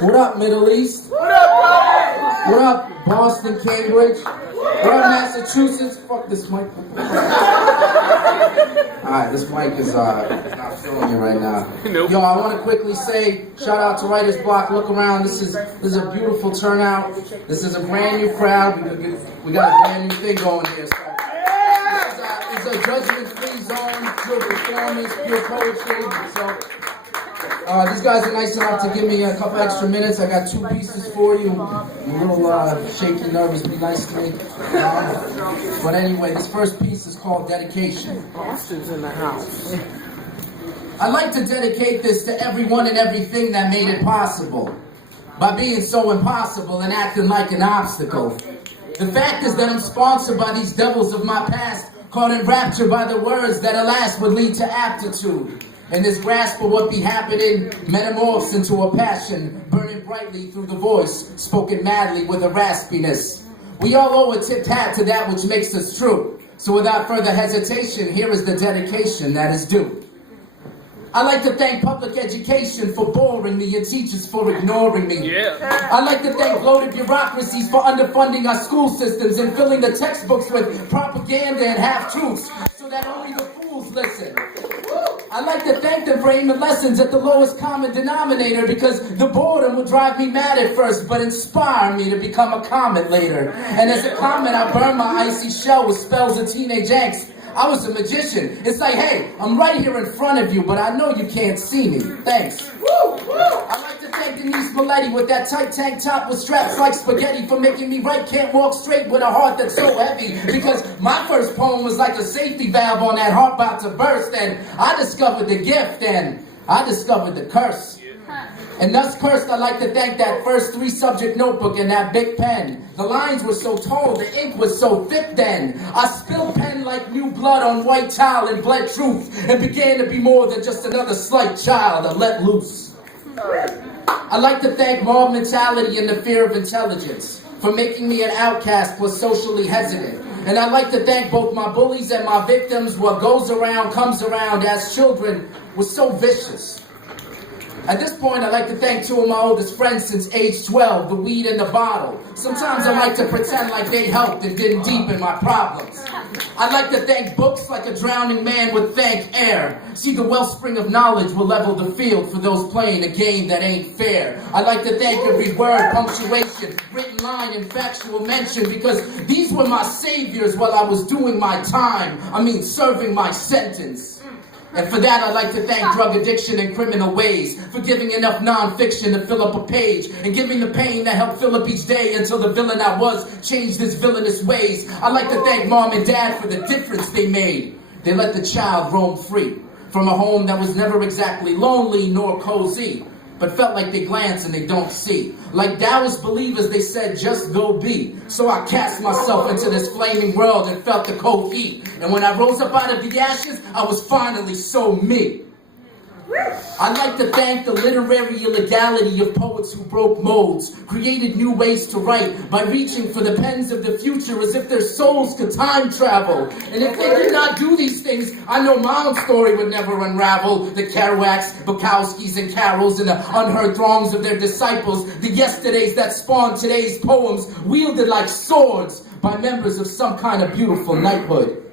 What up, Middle East? What up, brother? What up, Boston, Cambridge? What up, Massachusetts? Fuck this mic. Alright, this mic is not feeling me right now. Nope. Yo, I want to quickly say, shout out to Writer's Block. Look around. This is a beautiful turnout. This is a brand new crowd. We got a brand new thing going here. So it's a judgment-free zone, pure performance, pure poetry. So these guys are nice enough to give me a couple extra minutes. I got 2 pieces for you. I'm a little shaky, nervous. Be nice to me. But anyway, this first piece is called Dedication. Boston's in the house. I'd like to dedicate this to everyone and everything that made it possible. By being so impossible and acting like an obstacle. The fact is that I'm sponsored by these devils of my past, caught in rapture by the words that alas would lead to aptitude. And this grasp of what be happening metamorphs into a passion, burning brightly through the voice, spoken madly with a raspiness. We all owe a tipped hat to that which makes us true. So without further hesitation, here is the dedication that is due. I'd like to thank public education for boring me and teachers for ignoring me. Yeah. I'd like to thank bloated bureaucracies for underfunding our school systems and filling the textbooks with propaganda and half-truths so that only the fools listen. I'd like to thank them for aiming lessons at the lowest common denominator because the boredom would drive me mad at first but inspire me to become a comet later. And as a comet, I burn my icy shell with spells of teenage angst. I was a magician. It's like, hey, I'm right here in front of you, but I know you can't see me. Thanks. I'd like to thank Denise Milletti with that tight tank top with straps like spaghetti for making me right, can't walk straight with a heart that's so heavy. Because my first poem was like a safety valve on that heart about to burst, and I discovered the gift, and I discovered the curse. And thus cursed, I'd like to thank that first 3-subject notebook and that big pen. The lines were so tall, the ink was so thick then. I spilled pen like new blood on white tile and bled truth, and began to be more than just another slight child I let loose. I'd like to thank mob mentality and the fear of intelligence for making me an outcast plus socially hesitant. And I'd like to thank both my bullies and my victims. What goes around comes around, as children was so vicious. At this point, I'd like to thank 2 of my oldest friends since age 12, the weed and the bottle. Sometimes I like to pretend like they helped and didn't deepen my problems. I'd like to thank books like a drowning man would thank air. See, the wellspring of knowledge will level the field for those playing a game that ain't fair. I'd like to thank every word, punctuation, written line, and factual mention, because these were my saviors while I was doing my time. Serving my sentence. And for that, I'd like to thank drug addiction and criminal ways for giving enough non-fiction to fill up a page and giving the pain that helped fill up each day until the villain I was changed his villainous ways. I'd like to thank mom and dad for the difference they made. They let the child roam free from a home that was never exactly lonely nor cozy, but felt like they glance and they don't see. Like Taoist believers, they said, just go be. So I cast myself into this flaming world and felt the cold heat. And when I rose up out of the ashes, I was finally so me. I'd like to thank the literary illegality of poets who broke molds, created new ways to write by reaching for the pens of the future as if their souls could time travel. And if they did not do these things, I know my own story would never unravel. The Kerouacs, Bukowskis, and Carols, and the unheard throngs of their disciples, the yesterdays that spawned today's poems, wielded like swords by members of some kind of beautiful knighthood.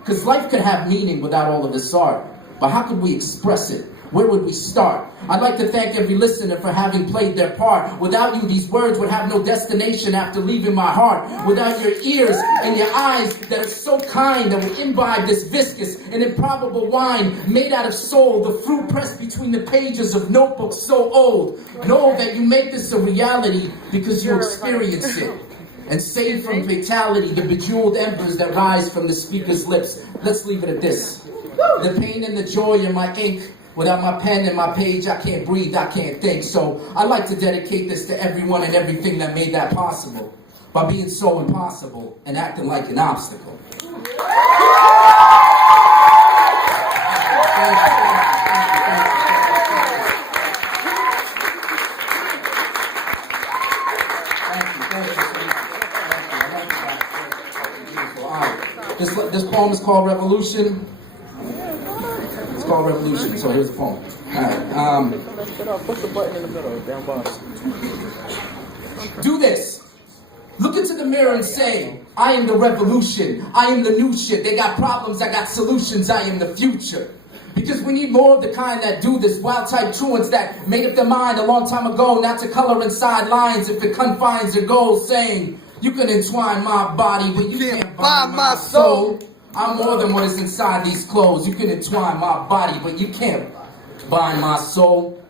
Because life could have meaning without all of this art, but how could we express it? Where would we start? I'd like to thank every listener for having played their part. Without you, these words would have no destination after leaving my heart. Without your ears and your eyes that are so kind that would imbibe this viscous and improbable wine made out of soul, the fruit pressed between the pages of notebooks so old. Know that you make this a reality because you experience it. And save from fatality the bejeweled embers that rise from the speaker's lips. Let's leave it at this. The pain and the joy in my ink. Without my pen and my page, I can't breathe, I can't think. So I'd like to dedicate this to everyone and everything that made that possible by being so impossible and acting like an obstacle. This poem is called Revolution. It's called revolution. So here's the poem. Alright, Push the button in the middle, down boss. do this. Look into the mirror and say, I am the revolution. I am the new shit. They got problems, I got solutions. I am the future. Because we need more of the kind that do this. Wild type truants that made up their mind a long time ago not to color inside lines if it confines their goals, saying, you can entwine my body, but you can't bind my soul. I'm more than what is inside these clothes. You can entwine my body, but you can't bind my soul.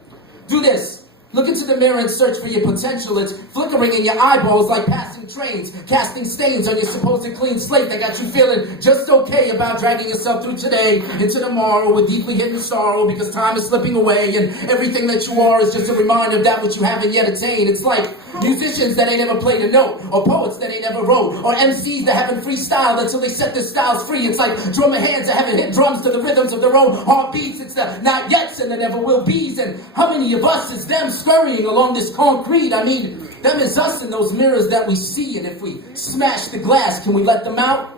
Do this. Look into the mirror and search for your potential. It's flickering in your eyeballs like passing trains, casting stains on your supposed clean slate that got you feeling just okay about dragging yourself through today into tomorrow with deeply hidden sorrow because time is slipping away and everything that you are is just a reminder of that which you haven't yet attained. It's like musicians that ain't never played a note, or poets that ain't never wrote, or MCs that haven't freestyled until they set their styles free. It's like drummer hands that haven't hit drums to the rhythms of their own heartbeats. It's the not yets and the never will be's. And how many of us is them scurrying along this concrete? I mean, them is us in those mirrors that we see. And if we smash the glass, can we let them out?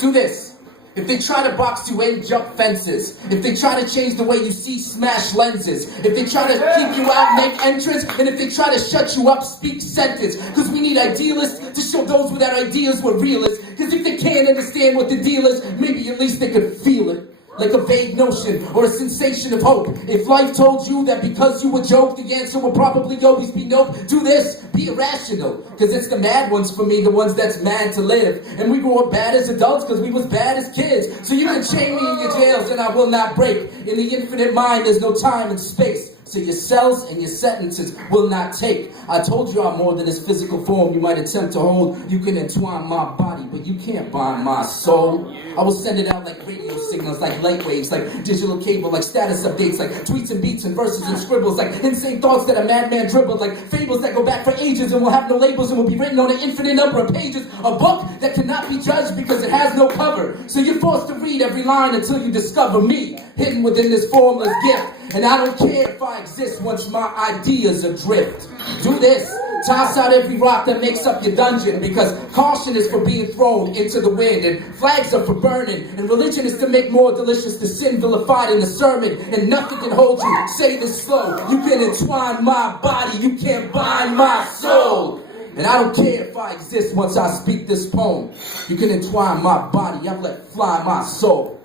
Do this. If they try to box you in, jump fences. If they try to change the way you see, smash lenses. If they try to keep you out, make entrance. And if they try to shut you up, speak sentence. Because we need idealists to show those without ideas what real is. Because if they can't understand what the deal is, maybe at least they could feel it. Like a vague notion or a sensation of hope. If life told you that because you were joked, the answer will probably always be nope. Do this, be irrational. Because it's the mad ones for me, the ones that's mad to live. And we grew up bad as adults because we was bad as kids. So you can chain me in your jails and I will not break. In the infinite mind, there's no time and space. So your cells and your sentences will not take. I told you I'm more than this physical form you might attempt to hold. You can entwine my body, but you can't bind my soul. I will send it out like radio signals, like light waves, like digital cable, like status updates, like tweets and beats and verses and scribbles, like insane thoughts that a madman dribbled, like fables that go back for ages and will have no labels and will be written on an infinite number of pages. A book that cannot be judged because it has no cover. So you're forced to read every line until you discover me, hidden within this formless gift. And I don't care if I exist once my ideas adrift. Do this. Toss out every rock that makes up your dungeon, because caution is for being thrown into the wind and flags are for burning, and religion is to make more delicious the sin vilified in the sermon, and nothing can hold you. Say this slow. You can entwine my body, you can't bind my soul. And I don't care if I exist once I speak this poem. You can entwine my body, I've let fly my soul.